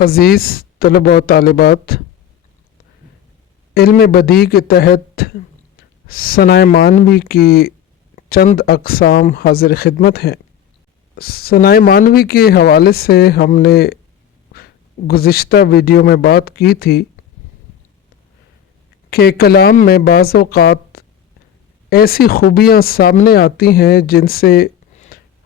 عزیز طلباء و طالبات، علم بدیع کے تحت ثنائے معنوی کی چند اقسام حاضر خدمت ہیں۔ ثنائے معنوی کے حوالے سے ہم نے گزشتہ ویڈیو میں بات کی تھی کہ کلام میں بعض اوقات ایسی خوبیاں سامنے آتی ہیں جن سے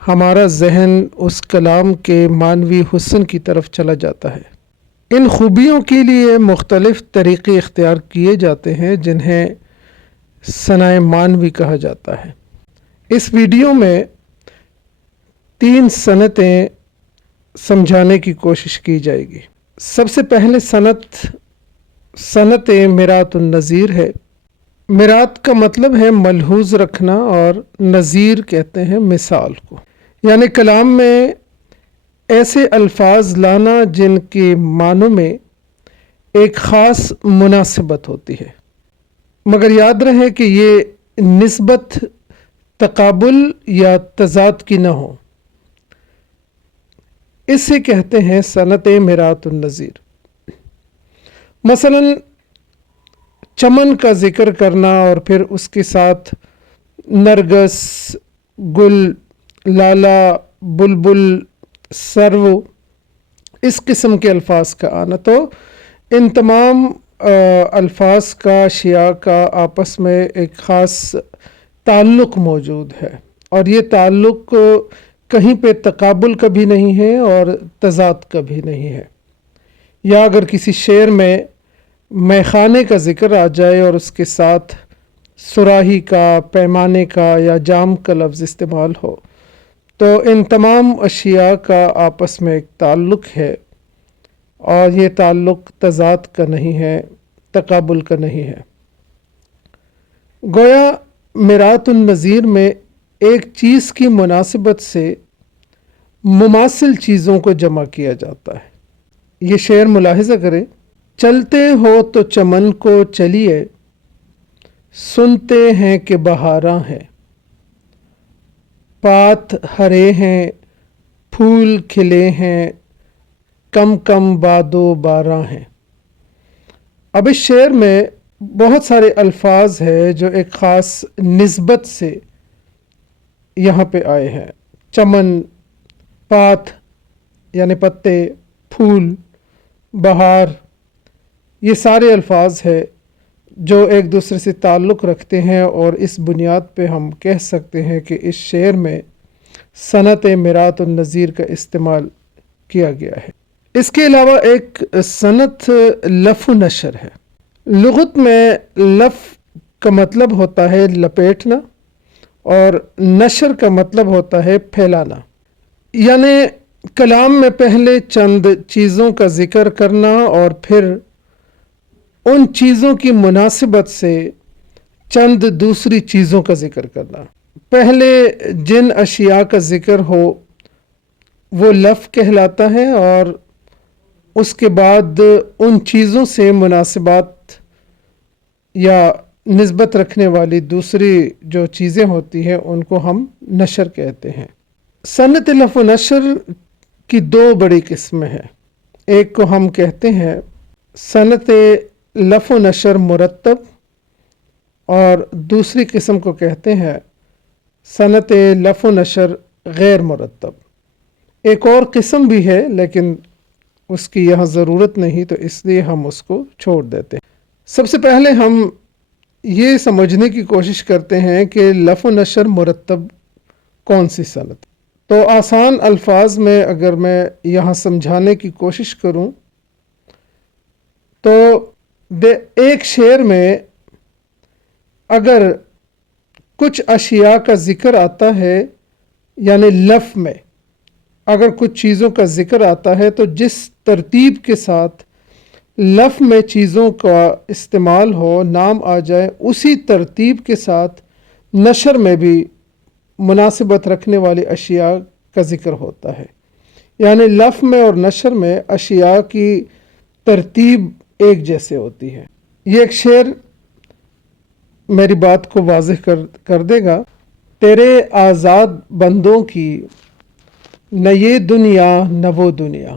ہمارا ذہن اس کلام کے معنوی حسن کی طرف چلا جاتا ہے۔ ان خوبیوں کے لیے مختلف طریقے اختیار کیے جاتے ہیں جنہیں ثنائے معنوی کہا جاتا ہے۔ اس ویڈیو میں 3 صنعتیں سمجھانے کی کوشش کی جائے گی۔ سب سے پہلے صنعت مرات النظیر ہے۔ مرات کا مطلب ہے ملحوظ رکھنا اور نظیر کہتے ہیں مثال کو، یعنی کلام میں ایسے الفاظ لانا جن کے معنوں میں ایک خاص مناسبت ہوتی ہے، مگر یاد رہے کہ یہ نسبت تقابل یا تضاد کی نہ ہو۔ اسے کہتے ہیں صنعت مرات النظیر۔ مثلا چمن کا ذکر کرنا اور پھر اس کے ساتھ نرگس، گل، لالا، بلبل، سرو، اس قسم کے الفاظ کا آنا، تو ان تمام الفاظ کا اشیاء کا آپس میں ایک خاص تعلق موجود ہے، اور یہ تعلق کہیں پہ تقابل کا بھی نہیں ہے اور تضاد کا بھی نہیں ہے۔ یا اگر کسی شعر میں میخانے کا ذکر آ جائے اور اس کے ساتھ صراحی کا، پیمانے کا یا جام کا لفظ استعمال ہو، تو ان تمام اشیاء کا آپس میں ایک تعلق ہے، اور یہ تعلق تضاد کا نہیں ہے، تقابل کا نہیں ہے۔ گویا مرات النظیر میں ایک چیز کی مناسبت سے مماثل چیزوں کو جمع کیا جاتا ہے۔ یہ شعر ملاحظہ کریں: چلتے ہو تو چمن کو چلیے، سنتے ہیں کہ بہاراں ہیں، پات ہرے ہیں، پھول کھلے ہیں، کم کم باد و باراں ہیں۔ اب اس شعر میں بہت سارے الفاظ ہیں جو ایک خاص نسبت سے یہاں پہ آئے ہیں۔ چمن، پات یعنی پتے، پھول، بہار، یہ سارے الفاظ ہیں جو ایک دوسرے سے تعلق رکھتے ہیں، اور اس بنیاد پہ ہم کہہ سکتے ہیں کہ اس شعر میں صنعت مرات النظیر کا استعمال کیا گیا ہے۔ اس کے علاوہ ایک صنعت لف و نشر ہے۔ لغت میں لف کا مطلب ہوتا ہے لپیٹنا، اور نشر کا مطلب ہوتا ہے پھیلانا، یعنی کلام میں پہلے چند چیزوں کا ذکر کرنا اور پھر ان چیزوں کی مناسبت سے چند دوسری چیزوں کا ذکر کرنا۔ پہلے جن اشیاء کا ذکر ہو وہ لف کہلاتا ہے، اور اس کے بعد ان چیزوں سے مناسبات یا نسبت رکھنے والی دوسری جو چیزیں ہوتی ہیں ان کو ہم نشر کہتے ہیں۔ صنعت لف و نشر کی 2 بڑی قسمیں ہیں۔ ایک کو ہم کہتے ہیں صنعت لف و نشر مرتب، اور دوسری قسم کو کہتے ہیں صنعت لف و نشر غیر مرتب۔ ایک اور قسم بھی ہے لیکن اس کی یہاں ضرورت نہیں، تو اس لیے ہم اس کو چھوڑ دیتے ہیں۔ سب سے پہلے ہم یہ سمجھنے کی کوشش کرتے ہیں کہ لف و نشر مرتب کون سی صنعت۔ تو آسان الفاظ میں اگر میں یہاں سمجھانے کی کوشش کروں تو ایک شعر میں اگر کچھ اشیاء کا ذکر آتا ہے، یعنی لف میں اگر کچھ چیزوں کا ذکر آتا ہے، تو جس ترتیب کے ساتھ لف میں چیزوں کا استعمال ہو، نام آ جائے، اسی ترتیب کے ساتھ نشر میں بھی مناسبت رکھنے والی اشیاء کا ذکر ہوتا ہے، یعنی لف میں اور نشر میں اشیاء کی ترتیب ایک جیسے ہوتی ہے۔ یہ ایک شعر میری بات کو واضح کر دے گا: تیرے آزاد بندوں کی نہ یہ دنیا نہ وہ دنیا،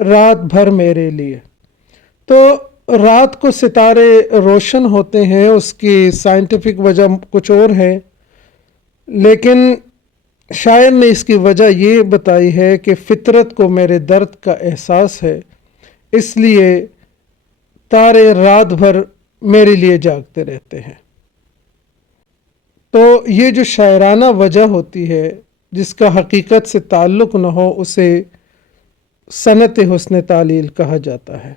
رات بھر میرے لیے. تو رات کو ستارے روشن ہوتے ہیں، اس کی سائنٹیفک وجہ کچھ اور ہے، لیکن شاعر نے اس کی وجہ یہ بتائی ہے کہ فطرت کو میرے درد کا احساس ہے، اس لیے تارے رات بھر میرے لیے جاگتے رہتے ہیں. تو یہ جو شاعرانہ وجہ ہوتی ہے جس کا حقیقت سے تعلق نہ ہو، اسے صنعت حسن تعلیل کہا جاتا ہے.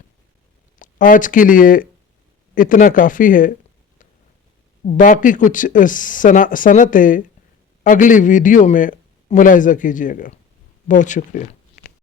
آج کے لیے اتنا کافی ہے. باقی کچھ صنعتیں اگلی ویڈیو میں ملاحظہ کیجیے گا. بہت شکریہ.